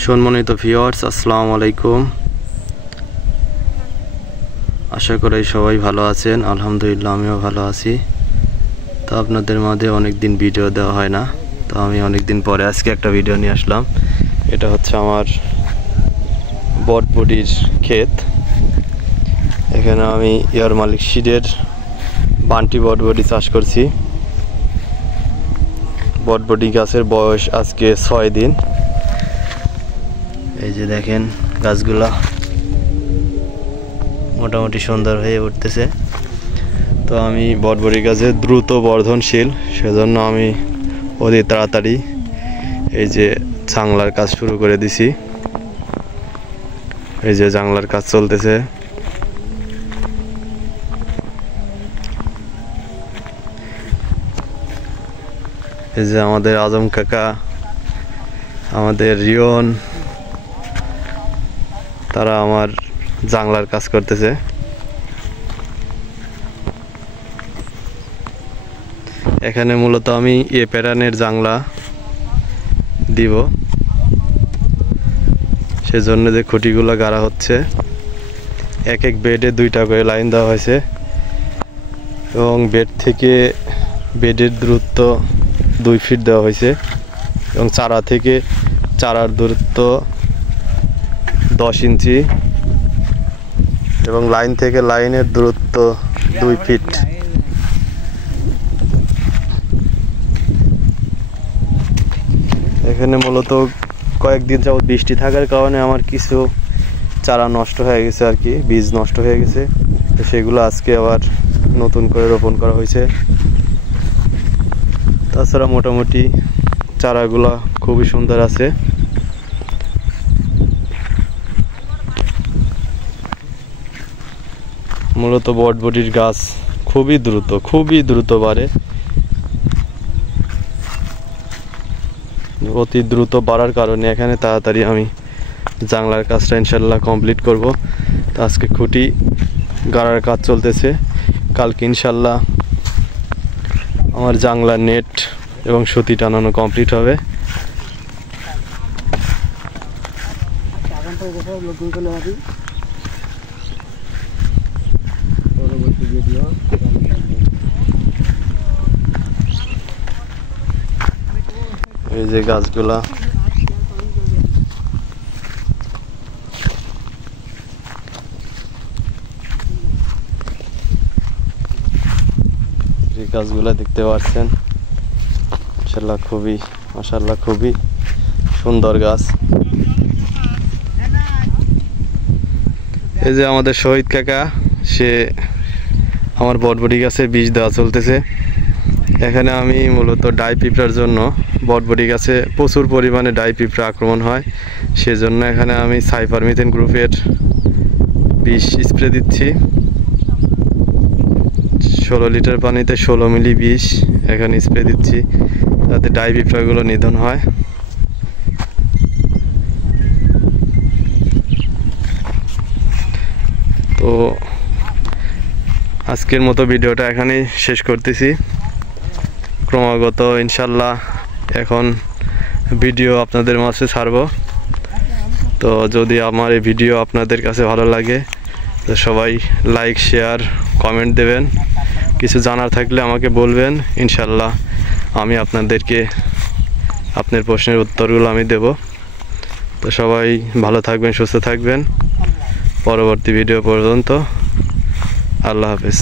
সম্মানিত ভিউয়ার্স, আসসালামু আলাইকুম। আশা করি সবাই ভালো আছেন। আলহামদুলিল্লাহ আমিও ভালো আছি। তো আপনাদের মাঝে অনেক দিন ভিডিও দেওয়া হয় না, তো আমি অনেক দিন পরে আজকে একটা ভিডিও নিয়ে আসলাম। এটা হচ্ছে আমার বটবটির ক্ষেত। এখানে আমি ইয়ার মালিক সিডের বান্টি বটবটি চাষ করছি। বটবটি গাছের বয়স আজকে 6 দিন। এই যে দেখেন গাছগুলা মোটামুটি সুন্দর হয়ে উঠতেছে। তো আমি বটবটি গাছে দ্রুত বর্ধনশীল, সেজন্য আমি অতি তাড়াতাড়ি এই যে জাংলার কাজ শুরু করে দিছি। এই যে জাংলার কাজ চলতেছে। এই যে আমাদের আজম কাকা, আমাদের রিয়ন, তারা আমার জাংলার কাজ করতেছে। এখানে মূলত আমি প্যাটার্নের জাংলা দিব, সেজন্য যে খুঁটিগুলো গাড়া হচ্ছে। এক এক বেডে 2টা করে লাইন দেওয়া হয়েছে এবং বেড থেকে বেডের দূরত্ব 2 ফিট দেওয়া হয়েছে এবং চারা থেকে চারার দূরত্ব 10 ইঞ্চি এবং লাইন থেকে লাইনের দূরত্ব 2 ফিট। এখানে মূলত কয়েকদিন যাবত বৃষ্টি থাকার কারণে আমার কিছু চারা নষ্ট হয়ে গেছে আর কি, বীজ নষ্ট হয়ে গেছে। তো সেগুলো আজকে আবার নতুন করে রোপণ করা হয়েছে। তাছাড়া মোটামুটি চারাগুলা খুবই সুন্দর আছে। মূলত বটবটির গাছ খুবই দ্রুত বাড়ে। অতি দ্রুত বাড়ার কারণে এখানে তাড়াতাড়ি আমি জাংলার কাজটা ইনশাল্লাহ কমপ্লিট করব। তো আজকে খুঁটি গাড়ার কাজ চলতেছে। কালকে ইনশাল্লাহ আমার জাংলার নেট এবং সুতি টানানো কমপ্লিট হবে। এই যে গাছগুলা দেখতে পাচ্ছেন, মাশাআল্লাহ খুবই সুন্দর গাছ। এই যে আমাদের শহীদ কাকা, সে আমার বটবটি গাছে বীজ দেওয়া চলতেছে। এখানে আমি মূলত ডাই পিঁপড়ার জন্য, বটবটি গাছে প্রচুর পরিমাণে ডাই পিঁপড়া আক্রমণ হয়, সেজন্য এখানে আমি সাইপারমিথেন গ্রুপের বিষ স্প্রে দিচ্ছি। 16 লিটার পানিতে 16 মিলি বিষ এখানে স্প্রে দিচ্ছি, যাতে ডাই পিঁপড়াগুলো নিধন হয়। তো আজকের মতো ভিডিওটা এখানেই শেষ করতেছি। ক্রমাগত ইনশাল্লাহ এখন ভিডিও আপনাদের মাঝে ছাড়ব। তো যদি আমার এই ভিডিও আপনাদের কাছে ভালো লাগে তো সবাই লাইক, শেয়ার, কমেন্ট দেবেন। কিছু জানার থাকলে আমাকে বলবেন, ইনশাল্লাহ আমি আপনাদেরকে আপনার প্রশ্নের উত্তরগুলো আমি দেব। তো সবাই ভালো থাকবেন, সুস্থ থাকবেন। পরবর্তী ভিডিও পর্যন্ত আল্লাহ হাফেজ।